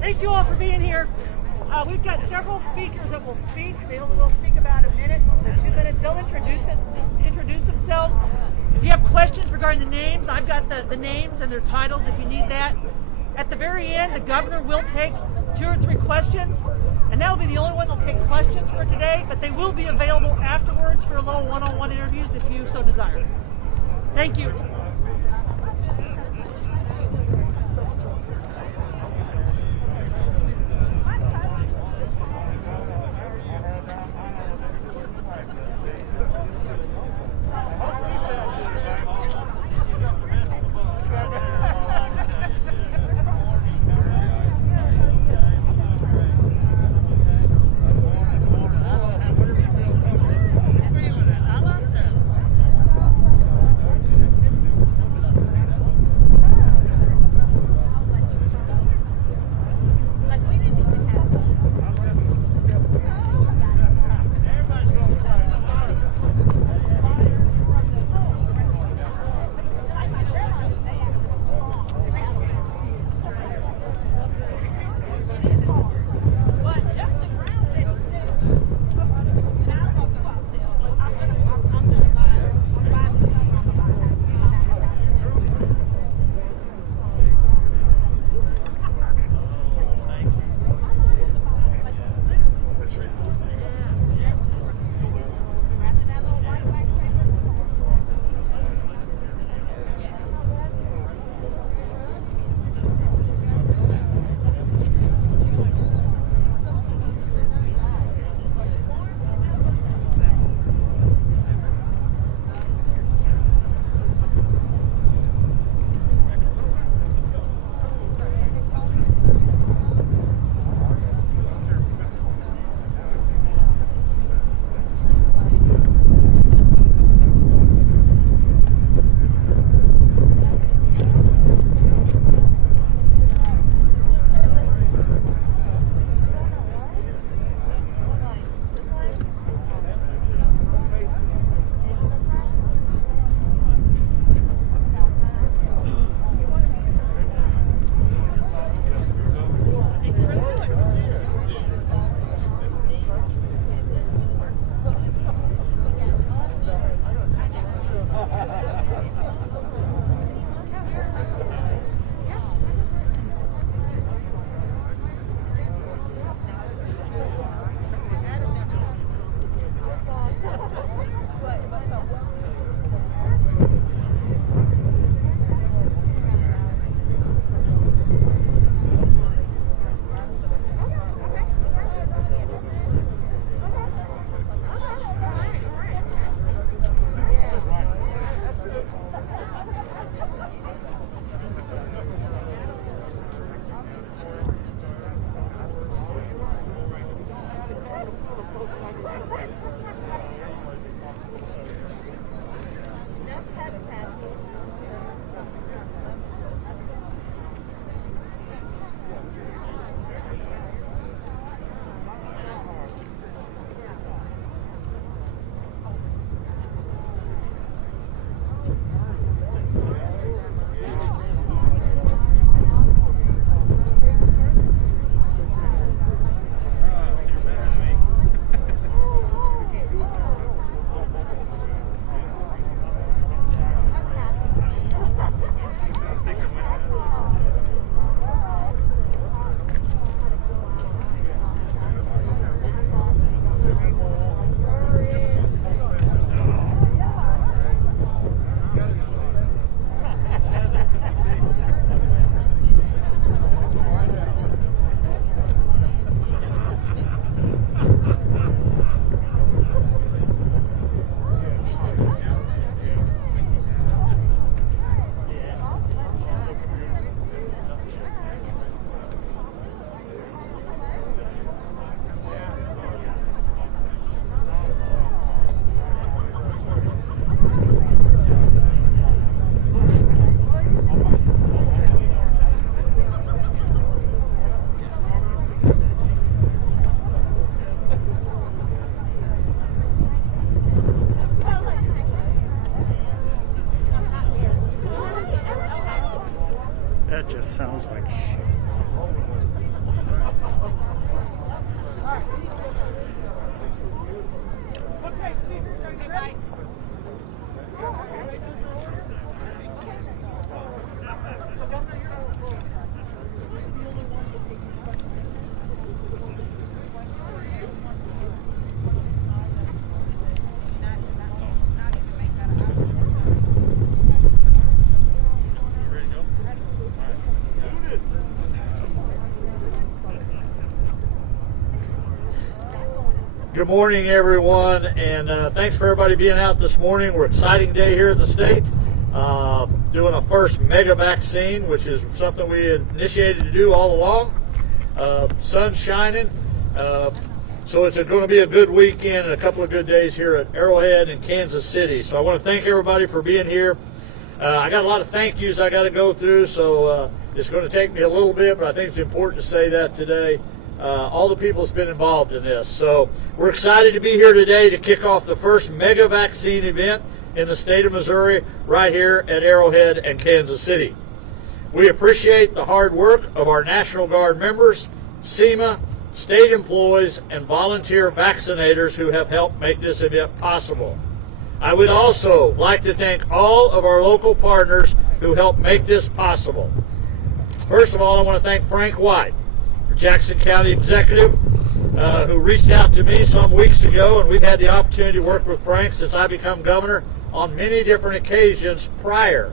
Thank you all for being here. We've got several speakers that will speak. They'll speak about a minute to 2 minutes. They'll introduce themselves. If you have questions regarding the names, I've got the names and their titles if you need that. At the very end, the governor will take 2 or 3 questions, and that'll be the only one that'll take questions for today, but they will be available afterwards for a little one-on-one interviews if you so desire. Thank you. That just sounds like shit. Okay, speakers, are you ready? Good morning, everyone, and thanks for everybody being out this morning. We're exciting day here at the state, doing a first mega vaccine, which is something we initiated to do all along. Sun's shining, so it's going to be a good weekend and a couple of good days here at Arrowhead and Kansas City. So I want to thank everybody for being here. I got a lot of thank yous I got to go through, so it's going to take me a little bit, but I think it's important to say that today. All the people that's been involved in this. So we're excited to be here today to kick off the first mega vaccine event in the state of Missouri right here at Arrowhead and Kansas City. We appreciate the hard work of our National Guard members, SEMA, state employees, and volunteer vaccinators who have helped make this event possible. I would also like to thank all of our local partners who helped make this possible. First of all, I want to thank Frank White, Jackson County executive, who reached out to me some weeks ago, and we've had the opportunity to work with Frank since I become governor on many different occasions prior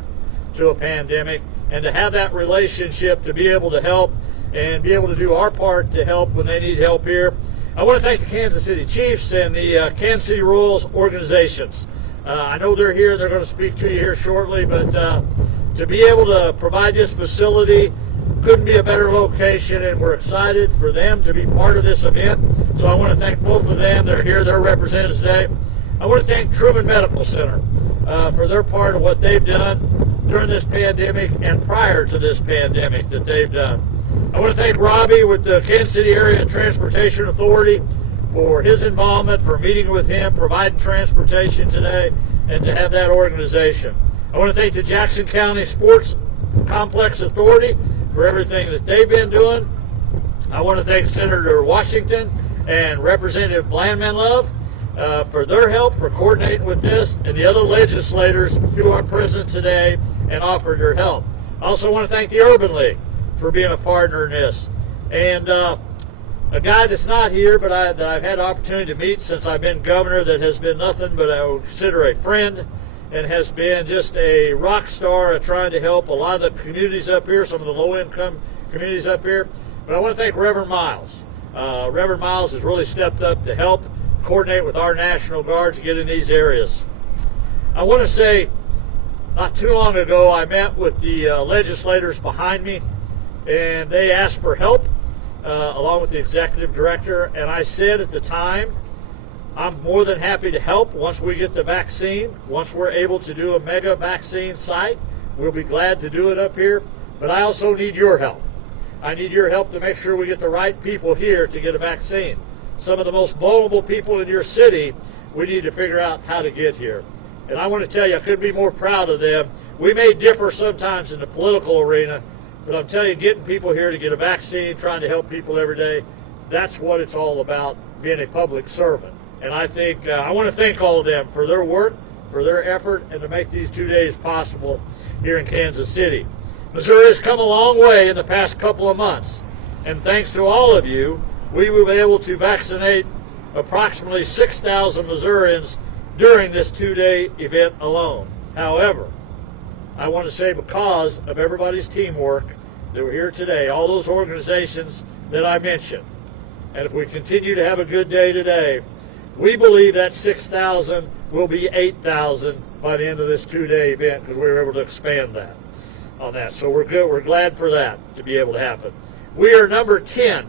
to a pandemic, and to have that relationship to be able to help and be able to do our part to help when they need help here. I want to thank the Kansas City Chiefs and the Kansas City Royals organizations. I know they're here, they're going to speak to you here shortly, but to be able to provide this facility couldn't be a better location, and we're excited for them to be part of this event. So I want to thank both of them. They're here, they're represented today. I want to thank Truman Medical Center for their part of what they've done during this pandemic and prior to this pandemic that they've done. I want to thank Robbie with the Kansas City Area Transportation Authority for his involvement, for meeting with him, providing transportation today, and to have that organization. I want to thank the Jackson County Sports Complex Authority for everything that they've been doing. I want to thank Senator Washington and Representative Blandman-Love for their help, for coordinating with this, and the other legislators who are present today and offered their help. I also want to thank the Urban League for being a partner in this. And a guy that's not here, but that I've had the opportunity to meet since I've been governor, that has been nothing but I would consider a friend, and has been just a rock star at trying to help a lot of the communities up here, some of the low-income communities up here. But I want to thank Reverend Miles. Reverend Miles has really stepped up to help coordinate with our National Guard to get in these areas. I want to say, not too long ago, I met with the legislators behind me, and they asked for help, along with the executive director, and I said at the time, I'm more than happy to help once we get the vaccine. Once we're able to do a mega vaccine site, we'll be glad to do it up here. But I also need your help. I need your help to make sure we get the right people here to get a vaccine. Some of the most vulnerable people in your city, we need to figure out how to get here. And I want to tell you, I couldn't be more proud of them. We may differ sometimes in the political arena, but I'm telling you, getting people here to get a vaccine, trying to help people every day, that's what it's all about, being a public servant. And I think I want to thank all of them for their work, for their effort, and to make these 2 days possible here in Kansas City. Missouri has come a long way in the past couple of months, and thanks to all of you, we will be able to vaccinate approximately 6,000 Missourians during this 2-day event alone. However, I want to say, because of everybody's teamwork that we're here today, all those organizations that I mentioned, and if we continue to have a good day today, we believe that 6,000 will be 8,000 by the end of this 2-day event, because we were able to expand that on that. So we're good. We're glad for that to be able to happen. We are number 10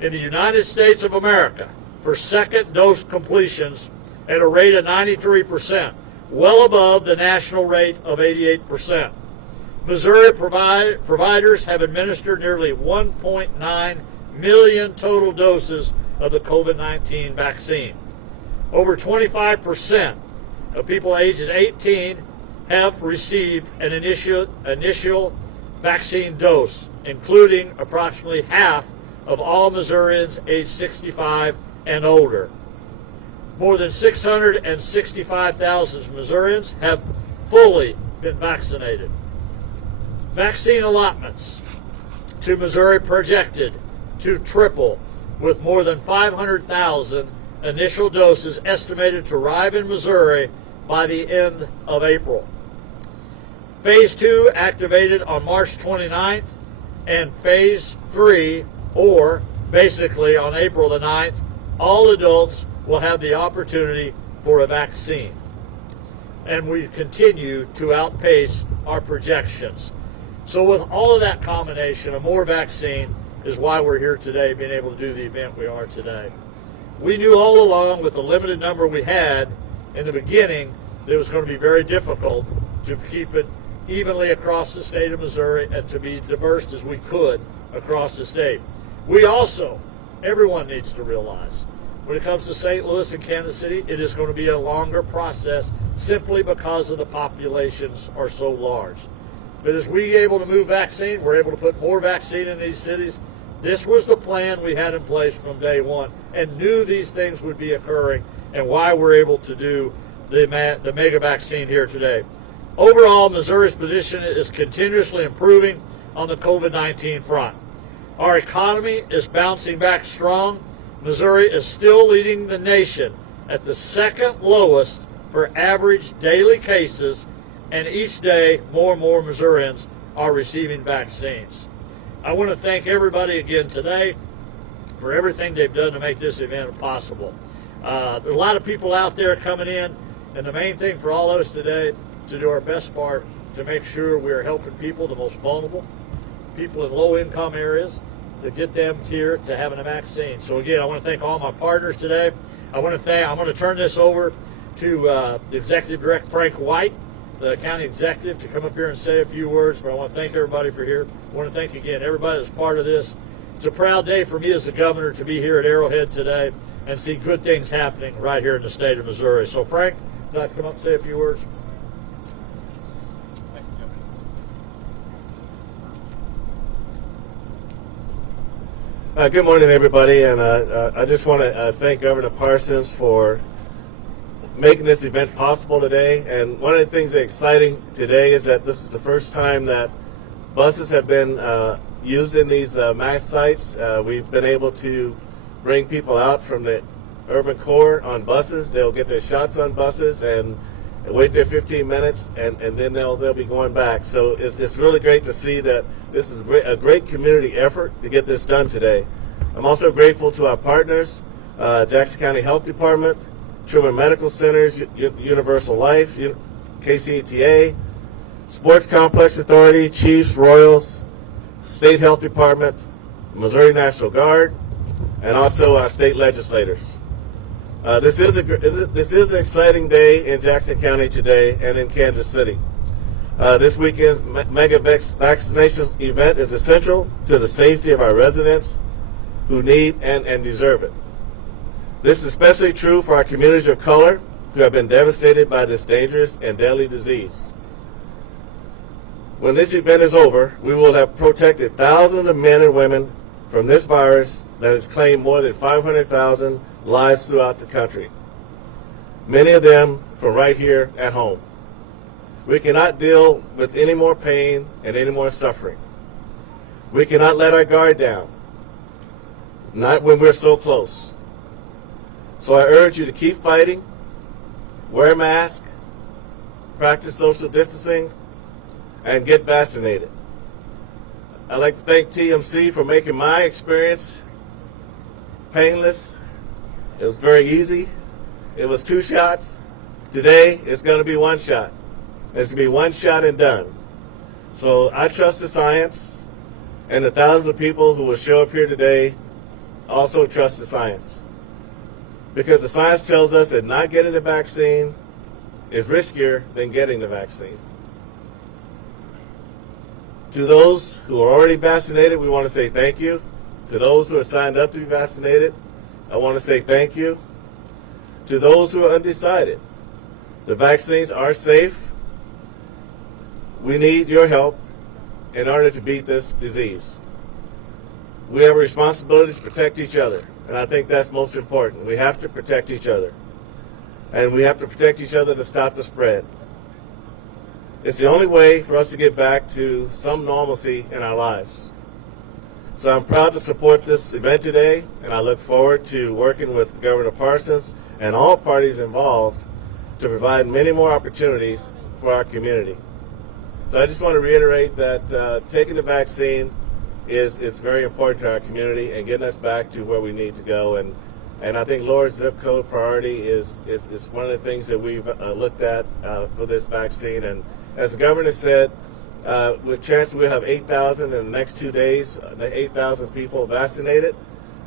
in the United States of America for second dose completions at a rate of 93%, well above the national rate of 88%. Missouri providers have administered nearly 1.9 million total doses of the COVID-19 vaccine. Over 25% of people ages 18 have received an initial vaccine dose, including approximately half of all Missourians age 65 and older. More than 665,000 Missourians have fully been vaccinated. Vaccine allotments to Missouri projected to triple, with more than 500,000 initial doses estimated to arrive in Missouri by the end of April. Phase 2 activated on March 29th, and Phase 3, or basically on April the 9th, all adults will have the opportunity for a vaccine. And we continue to outpace our projections. So with all of that combination, of more vaccine is why we're here today, being able to do the event we are today. We knew all along, with the limited number we had in the beginning, that it was going to be very difficult to keep it evenly across the state of Missouri and to be diverse as we could across the state. We also, everyone needs to realize, when it comes to St. Louis and Kansas City, it is going to be a longer process simply because of the populations are so large. But as we're able to move vaccine, we're able to put more vaccine in these cities. This was the plan we had in place from day one and knew these things would be occurring, and why we're able to do the mega vaccine here today. Overall, Missouri's position is continuously improving on the COVID-19 front. Our economy is bouncing back strong. Missouri is still leading the nation at the second lowest for average daily cases, and each day more and more Missourians are receiving vaccines. I want to thank everybody again today for everything they've done to make this event possible. There's a lot of people out there coming in, and the main thing for all of us today is to do our best part to make sure we are helping people, the most vulnerable, people in low-income areas, to get them here to having a vaccine. So again, I want to thank all my partners today. I'm going to turn this over to the Executive Director, Frank White, the County Executive, to come up here and say a few words, but I want to thank everybody for here. I want to thank again everybody that's part of this. It's a proud day for me as the governor to be here at Arrowhead today and see good things happening right here in the state of Missouri. So Frank, would you like to come up and say a few words? Good morning, everybody, and I just want to thank Governor Parsons for making this event possible today. And one of the things that's exciting today is that this is the first time that buses have been used in these mass sites. We've been able to bring people out from the urban core on buses. They'll get their shots on buses and wait there 15 minutes, and then they'll be going back. So it's really great to see that this is a great community effort to get this done today. I'm also grateful to our partners, Jackson County Health Department, Truman Medical Centers, Universal Life, KCETA, Sports Complex Authority, Chiefs, Royals, State Health Department, Missouri National Guard, and also our state legislators. This is an exciting day in Jackson County today and in Kansas City. This weekend's mega vaccination event is essential to the safety of our residents who need and deserve it. This is especially true for our communities of color who have been devastated by this dangerous and deadly disease. When this event is over, we will have protected thousands of men and women from this virus that has claimed more than 500,000 lives throughout the country, many of them from right here at home. We cannot deal with any more pain and any more suffering. We cannot let our guard down, not when we're so close. So I urge you to keep fighting, wear a mask, practice social distancing, and get vaccinated. I'd like to thank TMC for making my experience painless. It was very easy. It was 2 shots. Today, it's going to be 1 shot. It's going to be 1 shot and done. So I trust the science, and the thousands of people who will show up here today also trust the science. Because the science tells us that not getting the vaccine is riskier than getting the vaccine. To those who are already vaccinated, we want to say thank you. To those who are signed up to be vaccinated, I want to say thank you. To those who are undecided, the vaccines are safe. We need your help. in order to beat this disease. We have a responsibility to protect each other, and I think that's most important. We have to protect each other, and we have to protect each other to stop the spread. It's the only way for us to get back to some normalcy in our lives. So I'm proud to support this event today, and I look forward to working with Governor Parsons and all parties involved to provide many more opportunities for our community. So I just want to reiterate that taking the vaccine is very important to our community and getting us back to where we need to go. And I think lower zip code priority is one of the things that we've looked at for this vaccine. And as the governor said, with chance we'll have 8,000 in the next 2 days, 8,000 people vaccinated.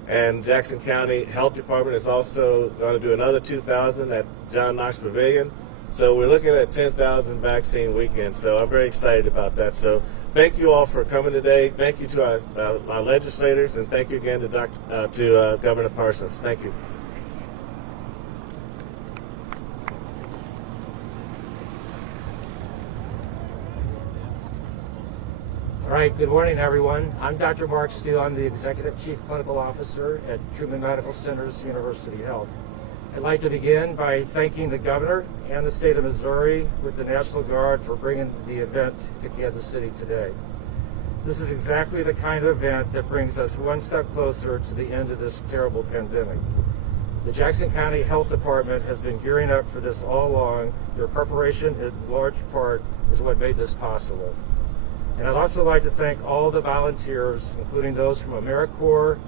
And Jackson County Health Department is also going to do another 2,000 at John Knox Pavilion. So we're looking at 10,000 vaccine weekend. So I'm very excited about that. So thank you all for coming today. Thank you to our legislators, and thank you again to Governor Parsons. Thank you. All right, good morning, everyone. I'm Dr. Mark Steele. I'm the Executive Chief Clinical Officer at Truman Medical Centers University Health. I'd like to begin by thanking the Governor and the state of Missouri with the National Guard for bringing the event to Kansas City today. This is exactly the kind of event that brings us one step closer to the end of this terrible pandemic. The Jackson County Health Department has been gearing up for this all along. Their preparation, in large part, is what made this possible. And I'd also like to thank all the volunteers, including those from AmeriCorps,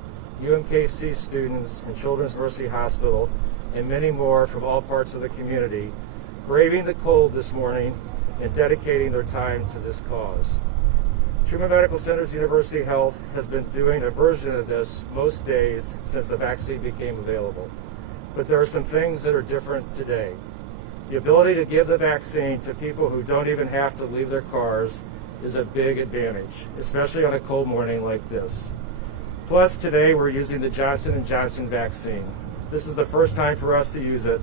UMKC students, and Children's Mercy Hospital, and many more from all parts of the community, braving the cold this morning and dedicating their time to this cause. Truman Medical Centers University Health has been doing a version of this most days since the vaccine became available. But there are some things that are different today. The ability to give the vaccine to people who don't even have to leave their cars is a big advantage, especially on a cold morning like this. Plus, today we're using the Johnson & Johnson vaccine. This is the first time for us to use it,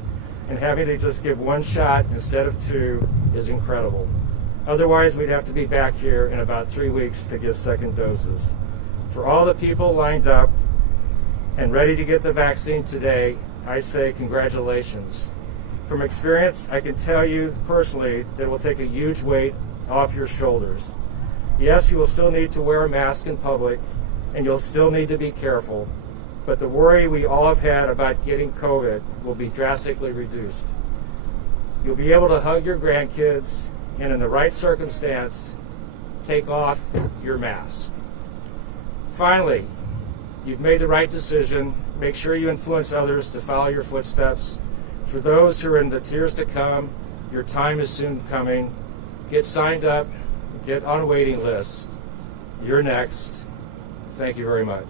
and having to just give one shot instead of two is incredible. Otherwise, we'd have to be back here in about 3 weeks to give second doses. For all the people lined up and ready to get the vaccine today, I say congratulations. From experience, I can tell you personally that it will take a huge weight off your shoulders. Yes, you will still need to wear a mask in public, and you'll still need to be careful, but the worry we all have had about getting COVID will be drastically reduced. You'll be able to hug your grandkids, and in the right circumstance, take off your mask. Finally, you've made the right decision. Make sure you influence others to follow your footsteps. For those who are in the tiers to come, your time is soon coming. Get signed up, get on a waiting list. You're next. Thank you very much.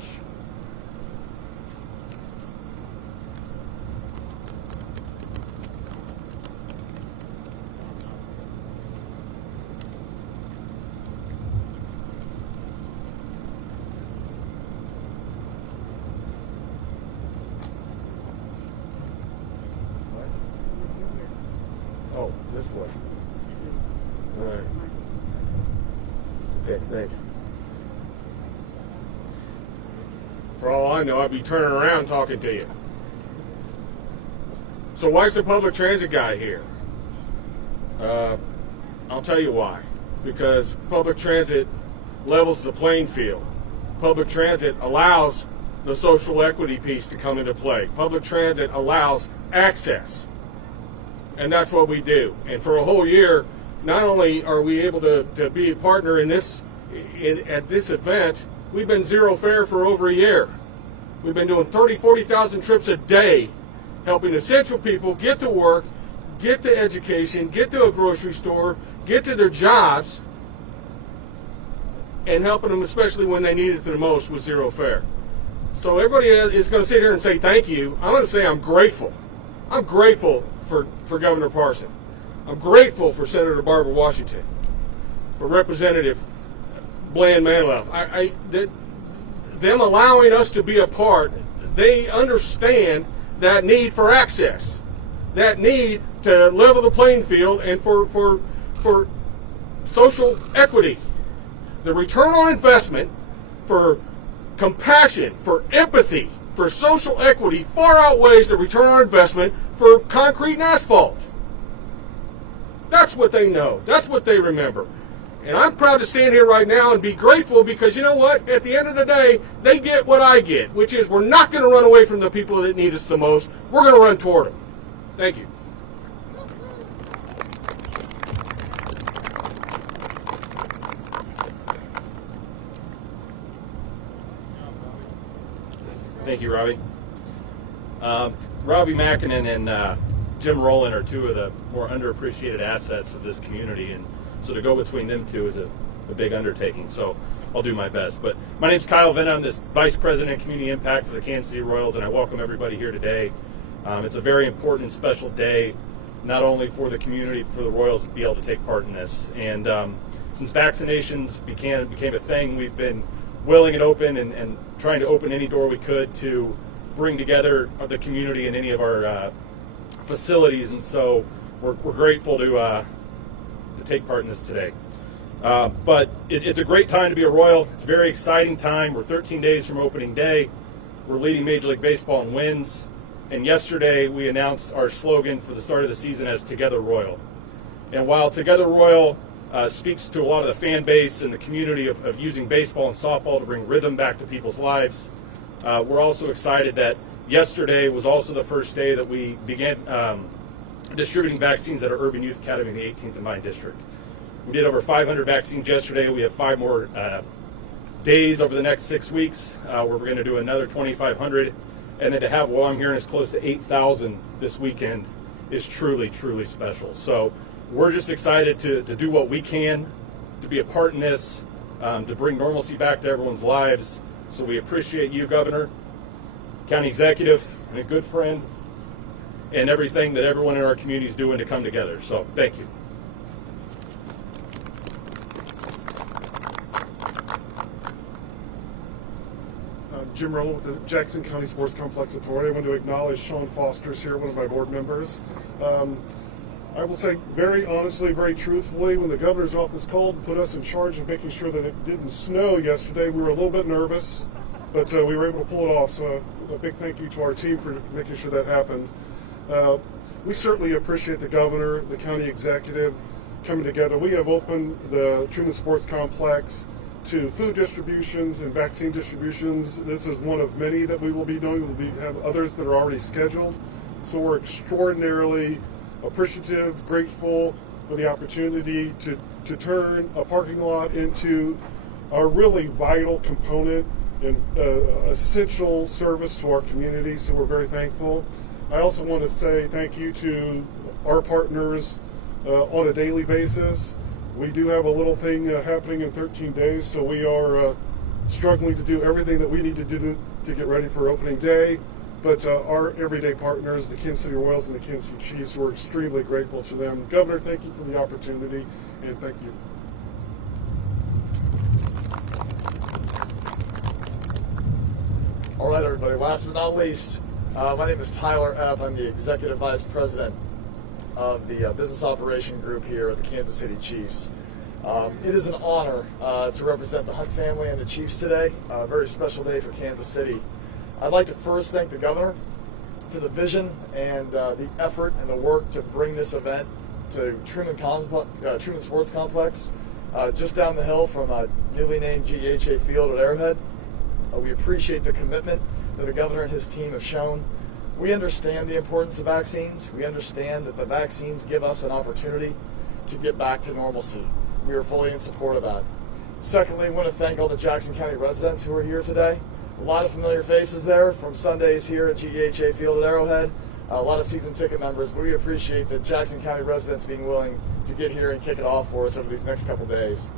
Oh, this way. All right. Okay, thanks. For all I know, I'd be turning around talking to you. So why's the public transit guy here? I'll tell you why. Because public transit levels the playing field. Public transit allows the social equity piece to come into play. Public transit allows access. And that's what we do. And for a whole year, not only are we able to be a partner in this at this event, we've been zero fare for over a year. We've been doing 40,000 trips a day, helping essential people get to work, get to education, get to a grocery store, get to their jobs, and helping them especially when they need it the most with zero fare. So everybody is going to sit here and say thank you. I'm going to say I'm grateful. I'm grateful for Governor Parson. I'm grateful for Senator Barbara Washington, for Representative Bland Manilow. Them allowing us to be a part, they understand that need for access, that need to level the playing field and for social equity. The return on investment for compassion, for empathy, for social equity far outweighs the return on investment for concrete and asphalt. That's what they know. That's what they remember. And I'm proud to stand here right now and be grateful because you know what? At the end of the day, they get what I get, which is we're not going to run away from the people that need us the most. We're going to run toward them. Thank you. Thank you, Robbie. Robbie Mackinnon and Jim Rowland are two of the more underappreciated assets of this community, and so to go between them two is a big undertaking. So I'll do my best. But my name's Kyle Venna. I'm the Vice President of Community Impact for the Kansas City Royals, and I welcome everybody here today. It's a very important and special day, not only for the community, but for the Royals to be able to take part in this. And since vaccinations became a thing, we've been willing and open and trying to open any door we could to bring together the community in any of our facilities, and so we're grateful to take part in this today. But it's a great time to be a Royal. It's a very exciting time. We're 13 days from opening day. We're leading Major League Baseball in wins, and yesterday we announced our slogan for the start of the season as Together Royal. And while Together Royal speaks to a lot of the fan base and the community of using baseball and softball to bring rhythm back to people's lives, we're also excited that yesterday was also the first day that we began distributing vaccines at our Urban Youth Academy in the 18th Combined District. We did over 500 vaccines yesterday. We have 5 more days over the next 6 weeks where we're going to do another 2,500. And then to have, well, I'm hearing it's close to 8,000 this weekend is truly, truly special. So we're just excited to do what we can to be a part in this, to bring normalcy back to everyone's lives. So we appreciate you, Governor, County Executive, and a good friend, and everything that everyone in our community is doing to come together. So thank you. Jim Rowland with the Jackson County Sports Complex Authority. I want to acknowledge Sean Foster's here, one of my board members. I will say very honestly, very truthfully, when the governor's office called and put us in charge of making sure that it didn't snow yesterday, we were a little bit nervous, but we were able to pull it off. So a big thank you to our team for making sure that happened. We certainly appreciate the governor, the county executive coming together. We have opened the Truman Sports Complex to food distributions and vaccine distributions. This is one of many that we will be doing. We'll have others that are already scheduled. So we're extraordinarily appreciative, grateful for the opportunity to turn a parking lot into a really vital component and essential service to our community. So we're very thankful. I also want to say thank you to our partners on a daily basis. We do have a little thing happening in 13 days, so we are struggling to do everything that we need to do to get ready for opening day. But our everyday partners, the Kansas City Royals and the Kansas City Chiefs, we're extremely grateful to them. Governor, thank you for the opportunity, and thank you. All right, everybody, last but not least, my name is Tyler Epp. I'm the Executive Vice President of the Business Operation Group here at the Kansas City Chiefs. It is an honor to represent the Hunt family and the Chiefs today, a very special day for Kansas City. I'd like to first thank the governor for the vision and the effort and the work to bring this event to Truman Sports Complex, just down the hill from newly named GEHA Field at Arrowhead. We appreciate the commitment that the governor and his team have shown. We understand the importance of vaccines. We understand that the vaccines give us an opportunity to get back to normalcy. We are fully in support of that. Secondly, I want to thank all the Jackson County residents who are here today. A lot of familiar faces there from Sundays here at GEHA Field at Arrowhead. A lot of season ticket members, but we appreciate the Jackson County residents being willing to get here and kick it off for us over these next couple days.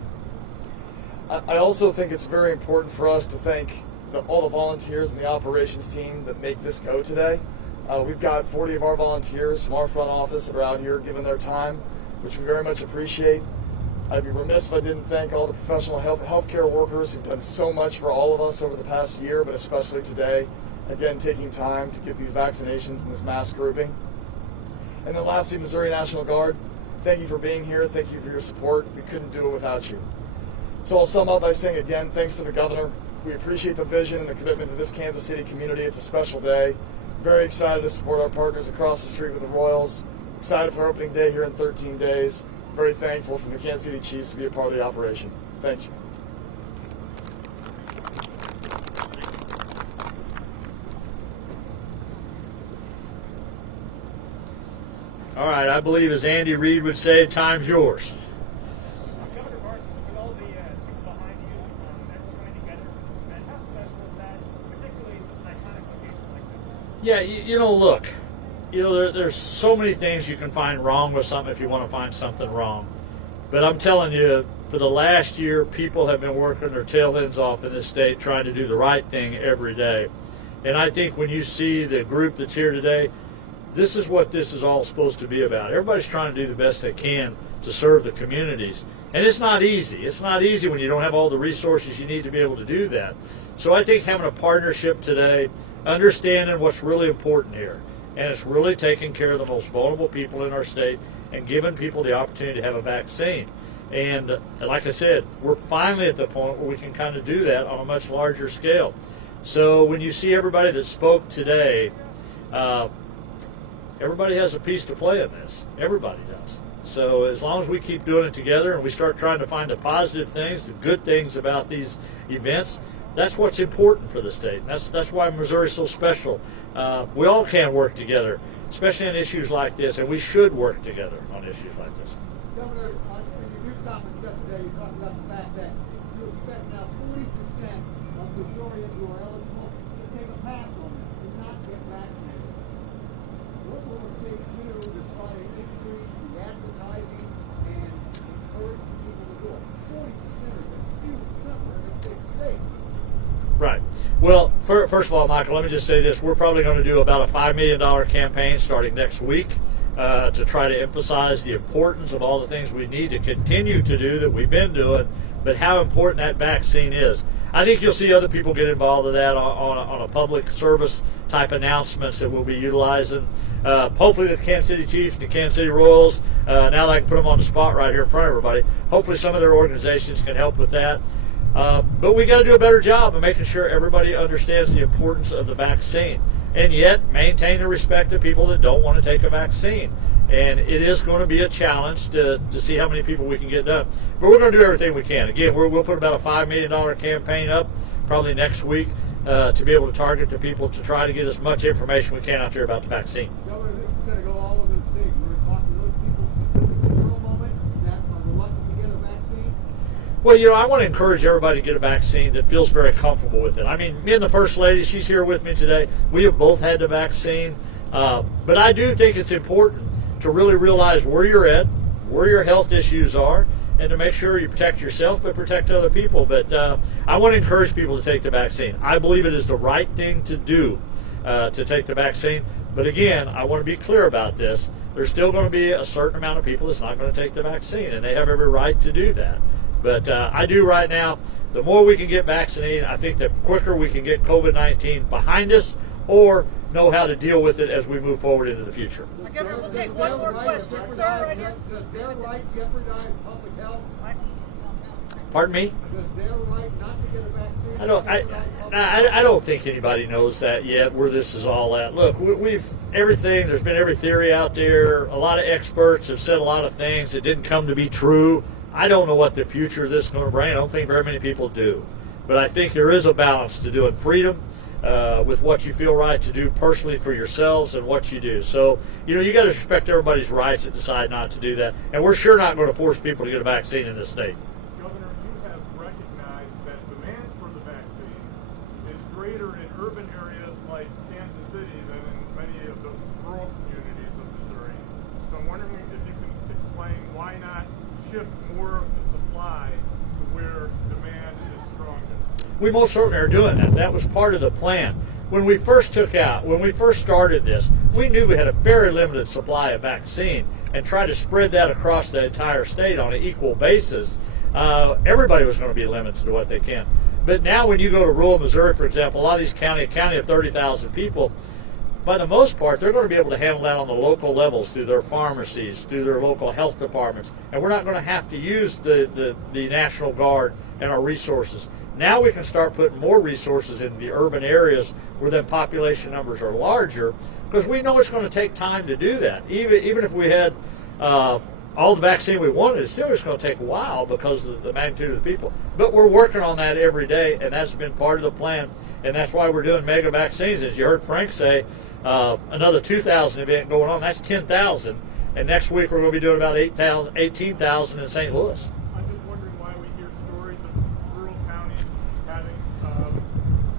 I also think it's very important for us to thank all the volunteers and the operations team that make this go today. We've got 40 of our volunteers from our front office that are out here giving their time, which we very much appreciate. I'd be remiss if I didn't thank all the professional healthcare workers who've done so much for all of us over the past year, but especially today, again, taking time to get these vaccinations and this mass grouping. And then lastly, Missouri National Guard, thank you for being here. Thank you for your support. We couldn't do it without you. So I'll sum up by saying again, thanks to the governor. We appreciate the vision and the commitment to this Kansas City community. It's a special day. Very excited to support our partners across the street with the Royals. Excited for opening day here in 13 days. Very thankful from the Kansas City Chiefs to be a part of the operation. Thank you. All right, I believe as Andy Reid would say, time's yours. Governor Parson, with all the people behind you, everyone coming together, and how special is that, particularly an iconic location like this? Yeah, look, there's so many things you can find wrong with something if you want to find something wrong. But I'm telling you, for the last year, people have been working their tail ends off in this state trying to do the right thing every day. And I think when you see the group that's here today, this is what this is all supposed to be about. Everybody's trying to do the best they can to serve the communities. And it's not easy. It's not easy when you don't have all the resources you need to be able to do that. So I think having a partnership today, understanding what's really important here, and it's really taking care of the most vulnerable people in our state and giving people the opportunity to have a vaccine. And like I said, we're finally at the point where we can kind of do that on a much larger scale. So when you see everybody that spoke today, everybody has a piece to play in this. Everybody does. So as long as we keep doing it together and we start trying to find the positive things, the good things about these events, that's what's important for the state. That's why Missouri's so special. We all can work together, especially on issues like this, and we should work together on issues like this. Governor, in your news conference yesterday, you talked about the fact that you expect now 40% of Missourians who are eligible to take a pass on this, to not get vaccinated. What will the state do to try to increase the advertising and encourage people to do it? 40% is a huge number in a big state. Right. Well, first of all, Michael, let me just say this. We're probably going to do about a $5 million campaign starting next week to try to emphasize the importance of all the things we need to continue to do that we've been doing, but how important that vaccine is. I think you'll see other people get involved in that on a public service type announcements that we'll be utilizing. Hopefully the Kansas City Chiefs and the Kansas City Royals, now that I can put them on the spot right here in front of everybody, hopefully some of their organizations can help with that. But we got to do a better job of making sure everybody understands the importance of the vaccine, and yet maintain the respect of people that don't want to take a vaccine. And it is going to be a challenge to see how many people we can get done. But we're going to do everything we can. Again, we'll put about a $5 million campaign up probably next week to be able to target the people to try to get as much information we can out there about the vaccine. Governor, this is going to go all over the state. We're going to talk to those people specifically for a moment that are reluctant to get a vaccine. Well, I want to encourage everybody to get a vaccine that feels very comfortable with it. I mean, me and the First Lady, she's here with me today. We have both had the vaccine. But I do think it's important to really realize where you're at, where your health issues are, and to make sure you protect yourself but protect other people. But I want to encourage people to take the vaccine. I believe it is the right thing to do to take the vaccine. But again, I want to be clear about this. There's still going to be a certain amount of people that's not going to take the vaccine, and they have every right to do that. But I do right now, the more we can get vaccinated, I think the quicker we can get COVID-19 behind us or know how to deal with it as we move forward into the future. Governor, we'll take one more question. Sir, right here. Does their right jeopardize public health? Pardon me? Does their right not to get a vaccine jeopardize public health? I don't think anybody knows that yet, where this is all at. Look, there's been every theory out there. A lot of experts have said a lot of things that didn't come to be true. I don't know what the future of this is going to bring. I don't think very many people do. But I think there is a balance to doing freedom with what you feel right to do personally for yourselves and what you do. So, you got to respect everybody's rights that decide not to do that. And we're sure not going to force people to get a vaccine in this state. Governor, you have recognized that demand for the vaccine is greater in urban areas like Kansas City than in many of the rural communities of Missouri. So I'm wondering if you can explain why not shift more of the supply to where demand is strongest. We most certainly are doing that. That was part of the plan. When we first started this, we knew we had a very limited supply of vaccine, and tried to spread that across the entire state on an equal basis. Everybody was going to be limited to what they can. But now when you go to rural Missouri, for example, a lot of these county of 30,000 people, by the most part, they're going to be able to handle that on the local levels through their pharmacies, through their local health departments, and we're not going to have to use the National Guard and our resources. Now we can start putting more resources in the urban areas where the population numbers are larger, because we know it's going to take time to do that. Even if we had all the vaccine we wanted, it's still just going to take a while because of the magnitude of the people. But we're working on that every day, and that's been part of the plan, and that's why we're doing mega vaccines. As you heard Frank say, another 2,000 event going on, that's 10,000. And next week we're going to be doing about 18,000 in St. Louis. I'm just wondering why we hear stories of rural counties having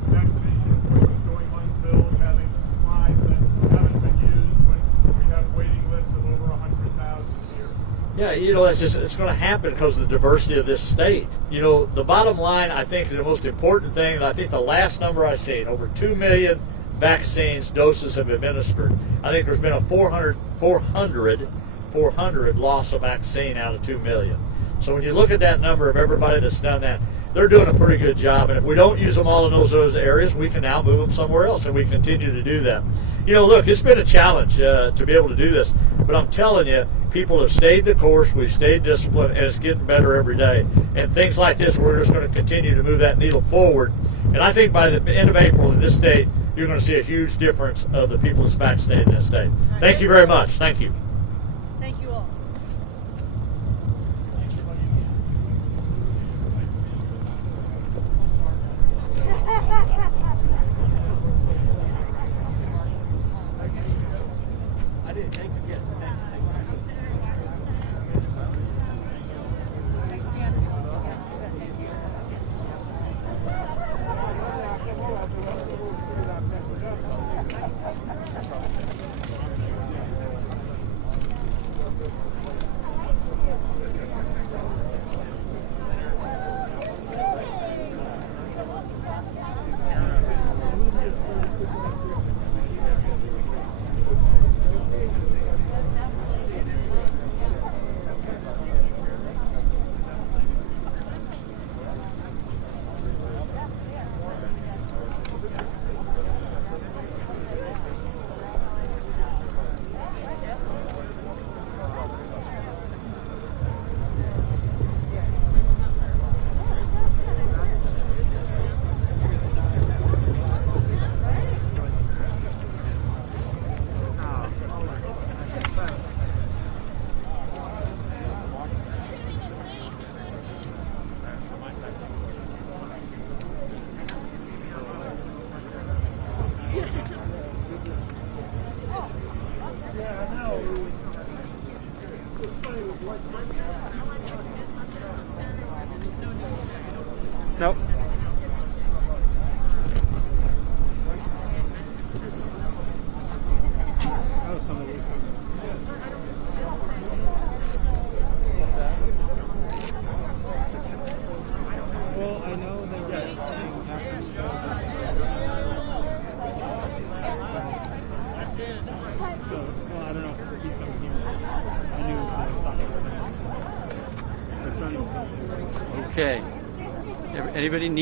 vaccination appointments going unfilled, having supplies that haven't been used when we have waiting lists of over 100,000 here. Yeah, it's going to happen because of the diversity of this state. The bottom line, I think, the most important thing, and I think the last number I seen, over 2 million vaccines doses have been administered. I think there's been a 400 loss of vaccine out of 2 million. So when you look at that number of everybody that's done that, they're doing a pretty good job. And if we don't use them all in those areas, we can now move them somewhere else, and we continue to do that. Look, it's been a challenge to be able to do this, but I'm telling you, people have stayed the course, we've stayed disciplined, and it's getting better every day. And things like this, we're just going to continue to move that needle forward. And I think by the end of April in this state, you're going to see a huge difference of the people that's vaccinated in this state. Thank you very much. Thank you. Thank you all. Nope. Oh, somebody's coming. What's that? Well, I know they were playing after the shows. So, well, I don't know if he's coming here. I knew thought they were going to. They're trying to. Okay. Anybody need